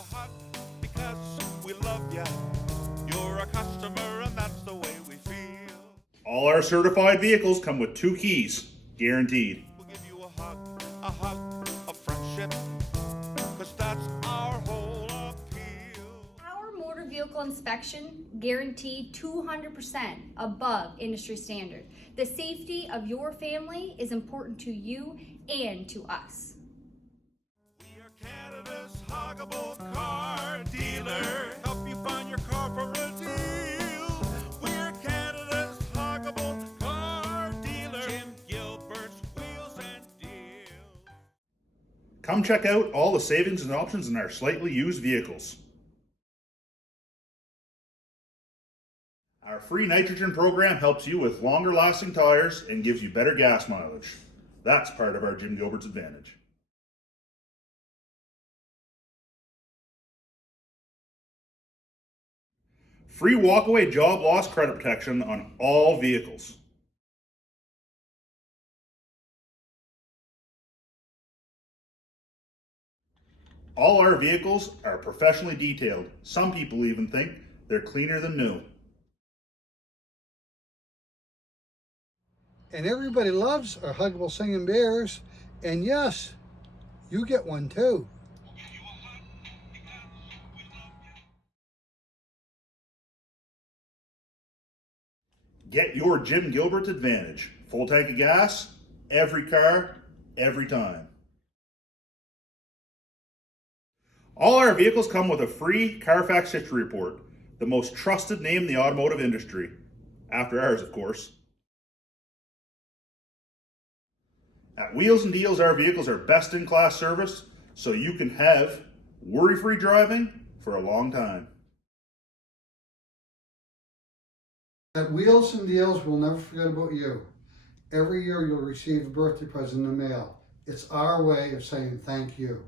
a hug because we love you. You're a customer and that's the way we feel. All our certified vehicles come with 2 keys, guaranteed. We'll give you a hug of friendship, because that's our whole appeal. Our motor vehicle inspection guaranteed 200% above industry standard. The safety of your family is important to you and to us. We are Canada's huggable car dealer. Help you find your car for a deal. We're Canada's huggable car dealer. Jim Gilbert's Wheels and Deals. Come check out all the savings and options in our slightly used vehicles. Our free nitrogen program helps you with longer lasting tires and gives you better gas mileage. That's part of our Jim Gilbert's advantage. Free walkaway job loss credit protection on all vehicles. All our vehicles are professionally detailed. Some people even think they're cleaner than new. And everybody loves our huggable singing bears. And yes, you get one too. Get your Jim Gilbert's advantage. Full tank of gas, every car, every time. All our vehicles come with a free Carfax history report, the most trusted name in the automotive industry. After ours, of course. At Wheels and Deals, our vehicles are best-in-class service, so you can have worry-free driving for a long time. At Wheels and Deals, we'll never forget about you. Every year you'll receive a birthday present in the mail. It's our way of saying thank you.